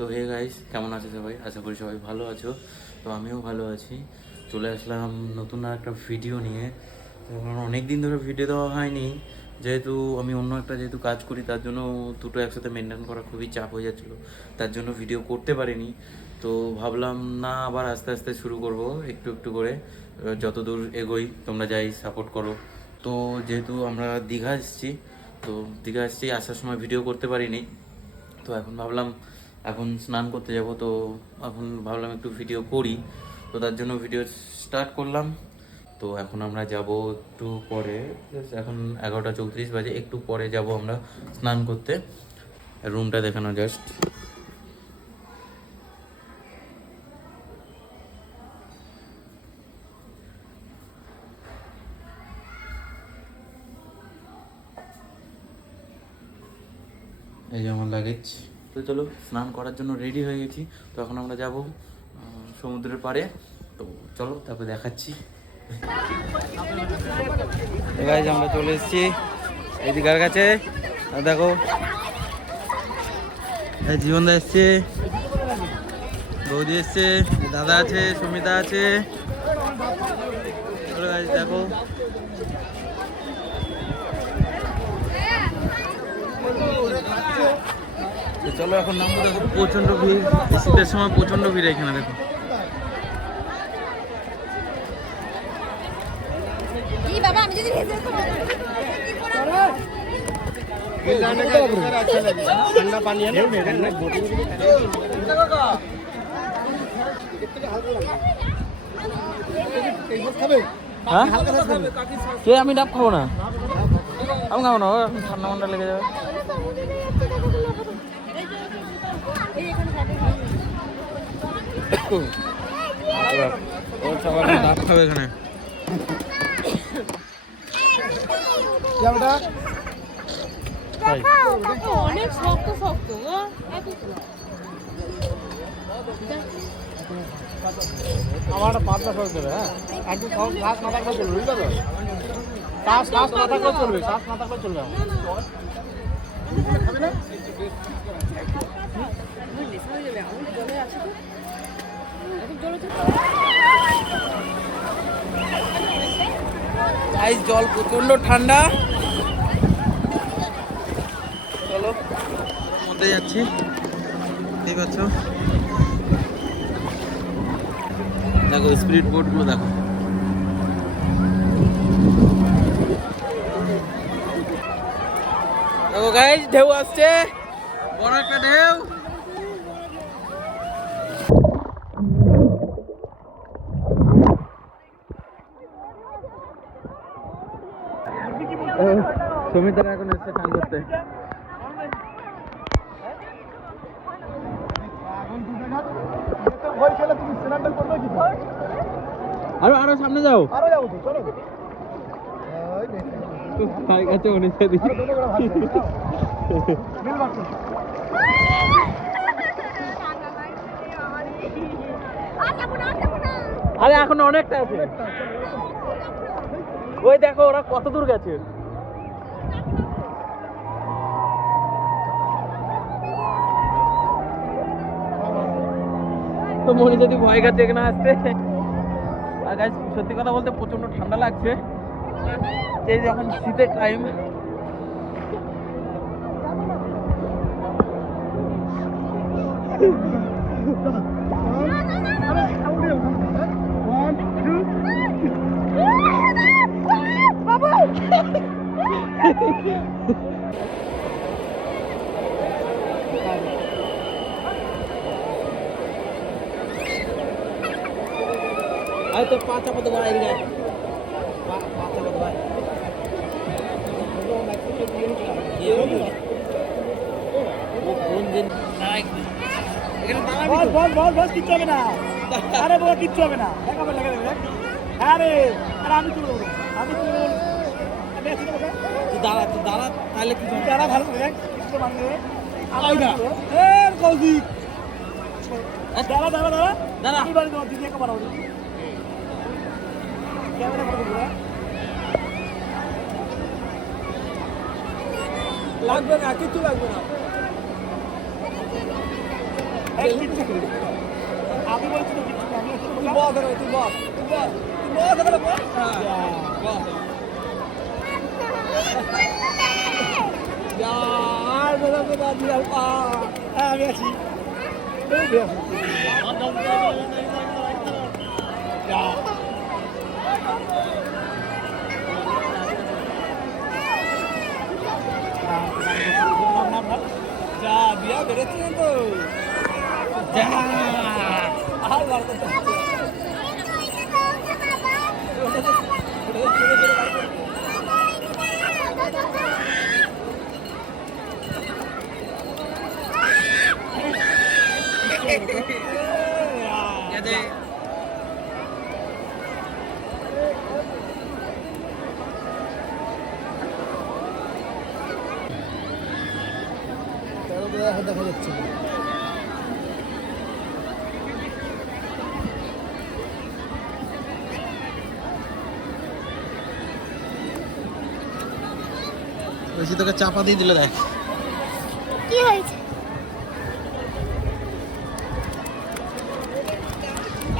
তো hey guys, কেমন আছো সবাই? আশা করি সবাই ভালো আছো। তো আমিও ভালো আছি। চলে আসলাম নতুন আর একটা ভিডিও নিয়ে। তো অনেক দিন ধরে ভিডিও দেওয়া হয়নি, যেহেতু আমি অন্য একটা কাজ করি, তার জন্য দুটো একসাথে মেনটেন করা খুবই চাপ হয়ে যাচ্ছিলো, তার জন্য ভিডিও করতে পারিনি। তো ভাবলাম না, আবার আস্তে আস্তে শুরু করব, একটু একটু করে। যত দূর এগোই তোমরা যাই সাপোর্ট করো। তো যেহেতু আমরা দীঘা এসেছি, তো দীঘা এসেছি, আসার সময় ভিডিও করতে পারিনি। তো এখন ভাবলাম, এখন স্নান করতে যাব, তো এখন ভাবলাম একটু ভিডিও করি। তো তার জন্য ভিডিও স্টার্ট করলাম। তো এখন আমরা যাব একটু পরে, এখন 11:34 বাজে, একটু পরে যাব আমরা স্নান করতে। রুমটা দেখানো জাস্ট। এই যে আমার লাগেজ। তো চলো, স্নান করার জন্য রেডি হয়ে গেছি। তো এখন আমরা যাব সমুদ্রের পাড়ে। তো চলো, তারপরে দেখাচ্ছি। গাইজ, আমরা চলে এসেছি এই দীঘার কাছে। আর দেখো, জীবনদা এসছে, বৌদি এসছে, দাদা আছে, সুমিতা আছে। দেখো, চলো এখন নামবো। দেখো প্রচন্ড ভিড়, শীতের সময় প্রচন্ড ভিড় এখানে। দেখো কে, আমি ডাব খাবো না, আমি খাবো না, ঠান্ডা মান্ডা লেগে যাবে। ডাব খাবে এখানে। অনেক শক্ত শক্ত। আমার পাতলা করে দেবে। হ্যাঁ, একদম শ্বাস না থাকলে চলবে, বুঝতে পারো? শ্বাস না থাকলে চলবে, শ্বাস না থাকলে চলবে। জল প্রচন্ড ঠান্ডা। চলো, মধ্যে যাচ্ছি, ঠিক আছে। দেখো স্পিড বোট গুলো, দেখো দেখো গাইস, ঢেউ আসছে, বড় একটা ঢেউ। সুমিতারা এখন এসছে স্নান করতে। আরো আরো সামনে যাও, আরে এখন অনেকটা আছে। ওই দেখো ওরা কত দূর গেছে। তো মনে যদি ভয় খাচ্ছে এখানে আসতে। আর গাইস, সত্যি কথা বলতে প্রচন্ড ঠান্ডা লাগছে, এই যখন শীতের টাইম। আরে তো পা চাপা দেবো, এদিকে পা চাপা দেবো। কিচ্ছু হবে না, আরে বাবা কিচ্ছু হবে না। আরে আরে আমি তুলবো, আমি তুলবো। দাঁড়া দাঁড়া, তাহলে কি দাঁড়া, ভালো করে কিছু মানবে। কৌশিক, দাঁড়া দাঁড়া দাঁড়া দাঁড়া, আমি বাড়ি দেবো, দিদি একা বাড়াবো। ক্যামেরা করে দেবো, লাগবে না, কিচ্ছু লাগবে না। আমি বলছি তো কিছু আমি তুই বল ধরো তুই বল ধরো বল यार मेरा बता दिया आ गया छी जा दिया बेरती तो जा हाल मार दो দেখা যাচ্ছে বেশি তোকে চাপা দিয়ে দিলে দেখ কি হয়েছে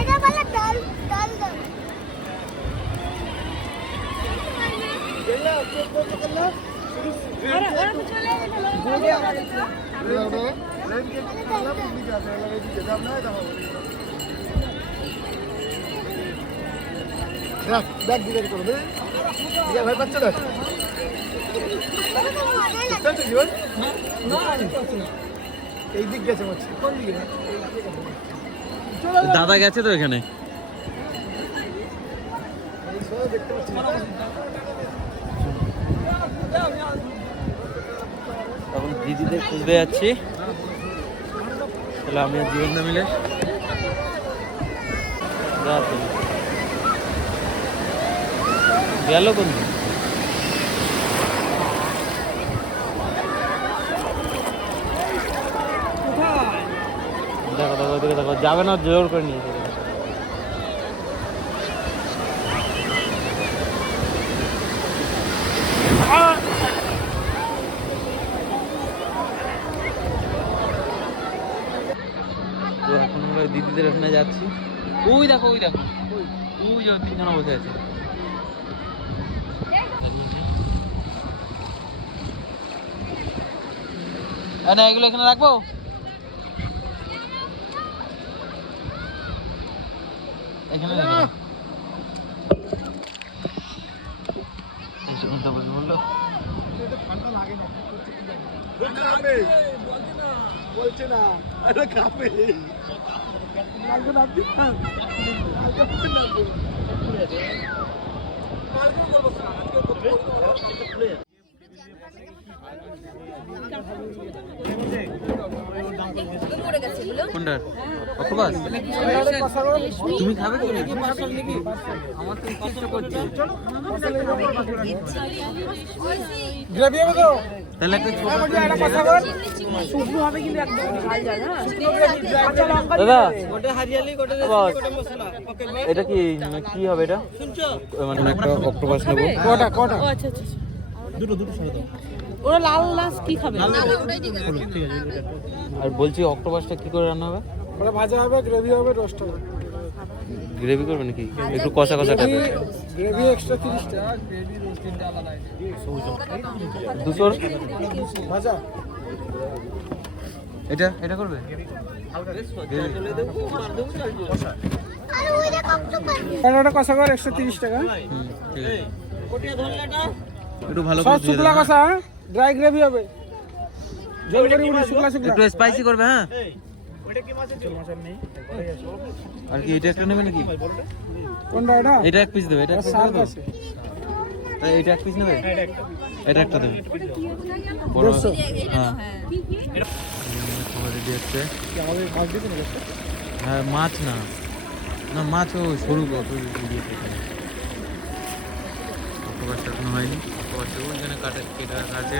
এটা বলে ডাল ডাল দাও ওরা তো চলে ব্যাগ দিকে করবে ভাই বাচ্চা দেখ এই দিক গেছে কোন দিকে দাদা গেছে তো এখানে দেখতে পাচ্ছি তখন দিদিদের খুঁজতে যাচ্ছি তাহলে আমি আর জীবনদা মিলে গেল কোন দেখো দেখো ওদিকে দেখো যাবে না জোর করে নিয়েছে তো এখন আমরা দিদিদের ওখানে যাচ্ছি ওই দেখো ওই যে তিনজনে বসে আছে না এগুলো এখানে রাখবো এখানে বললো বলছে না আরে কাপে কোনটার অক্টোপাস তুমি খাবে কি আমার তো ইচ্ছা করছে গ্রেভি হবে তো তাহলে একটা ছোট শুকনো হবে কিন্তু একদম ঝাল ঝাল হ্যাঁ দাদা গোটে হারিয়ালি গোটে গোটে মশলা ওকে এটা কি মানে কি হবে এটা শুনছো মানে একটা অক্টোপাস নেব কোটা ও আচ্ছা আচ্ছা দুটো সরে দাও ওরা লাল লাল কি খাবে আর বলছি অক্টোপাসটা কি করে রান্না হবে ওটা ভাজা হবে গ্রেভি হবে রোস্ট হবে গ্রেভি করবে নাকি একটু কষা কষা টাইপের গ্রেভি এক্সট্রা 30 টাকা গ্রেভি রোস্ট তিনটা আলাদা 200 ভাজা এটা করবে এটা কষা করে 130 টাকা ঠিক আছে কোটিয়া ধরলাটা একটু ভালো সব করে দিয়ে শুকলা দেবেন কষা ড্রাই গ্রেভি হবে ঝোল করে উনি শুকলা শুকলা একটু স্পাইসি করবে হ্যাঁ ওটা কি মাছের ঝোল মাছের নেই আর কি এটা একটা নেবে নাকি কোনটা এটা এটা এক পিস দেবে এটা এক পিস সার দেবে আছে তাই এটা এক পিস নেবে এটা একটা দেবে বড় হ্যাঁ খাবার রেডি হচ্ছে আমাদের মাছ দিতে না হ্যাঁ মাছ না না মাছ ও সরু দিয়েছে অক্টোপাসটা এখনো হয়নি অক্টোপাসটা ওইখানে কেটে রাখা আছে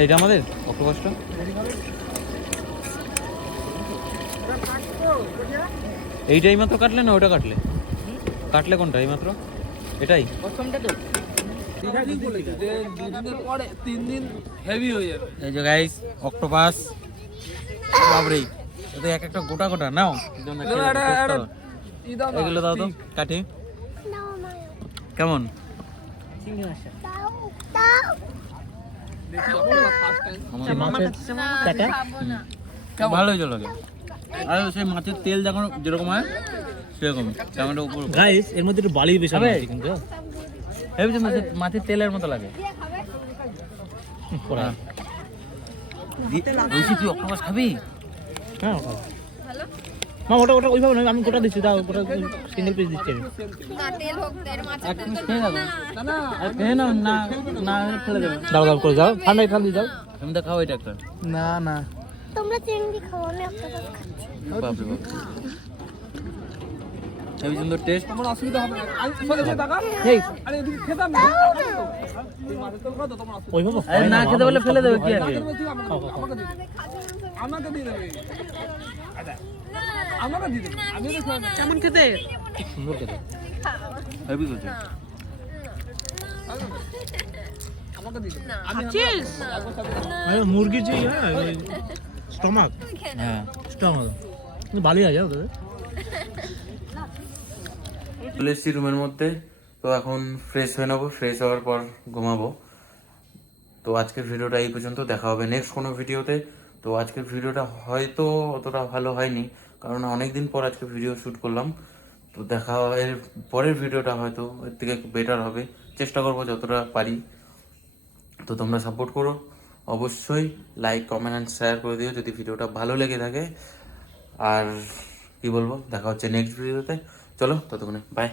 এইটা আমাদের অক্টোপাসটা এইটাই মাত্র কাটলে না ওটা কাটলে কোনটা এই মাত্র এটাই প্রথমটা তো এই যে গাইস অক্টোপাস বাবরে এতে এক একটা গোটা গোটা নাও এগুলো দাও তো কাঠি কেমন ভালো হয়েছে লাগে আর সেই মাছের তেল যখন যেরকম হয় সেরকম টমেটো উপর গাইস এর মধ্যে একটু বালি বেশি আছে কিন্তু ভেবেছি মাছের তেলের মতো লাগে বলছি তুই অক্টোপাস খাবি হ্যাঁ মা ওটা ওটা ওইভাবে নয় আমি গোটা দিচ্ছি দাও গোটা সিঙ্গেল পিস দিচ্ছি আমি এক পিস খেয়ে যাবো খেয়ে নাও না না ফেলে দেবে দাও দাও করে যাও ঠান্ডা ঠান্ডা দাও আমি তো খাও এটা একটা না না তোমরা চিংড়ি খাও আমি অক্টোপাস খাচ্ছি বাপরে বাপ হেবি সুন্দর টেস্ট তোমার অসুবিধা হবে না এই ওইভাবে আরে না খেতে বলে ফেলে দেবে কি আছে কেমন খেতে সুন্দর করে হেবি করছে খাচ্ছিস মুরগির যে স্টমাক হ্যাঁ স্টমাক বালি আছে ওদের চলে এসেছি রুমের মধ্যে তো এখন ফ্রেশ হয়ে নেবো ফ্রেশ হওয়ার পর ঘুমাবো তো আজকের ভিডিওটা এই পর্যন্ত দেখা হবে নেক্সট কোনো ভিডিওতে তো আজকের ভিডিওটা হয়তো অতটা ভালো হয়নি কারণ অনেক দিন পর আজকে ভিডিও শ্যুট করলাম তো দেখা এর পরের ভিডিওটা হয়তো এর থেকে বেটার হবে চেষ্টা করবো যতটা পারি তো তোমরা সাপোর্ট করো অবশ্যই লাইক কমেন্ট অ্যান্ড শেয়ার করে দিও যদি ভিডিওটা ভালো লেগে থাকে আর কি বলবো দেখা হচ্ছে নেক্সট ভিডিওতে চলো ততক্ষণে বাই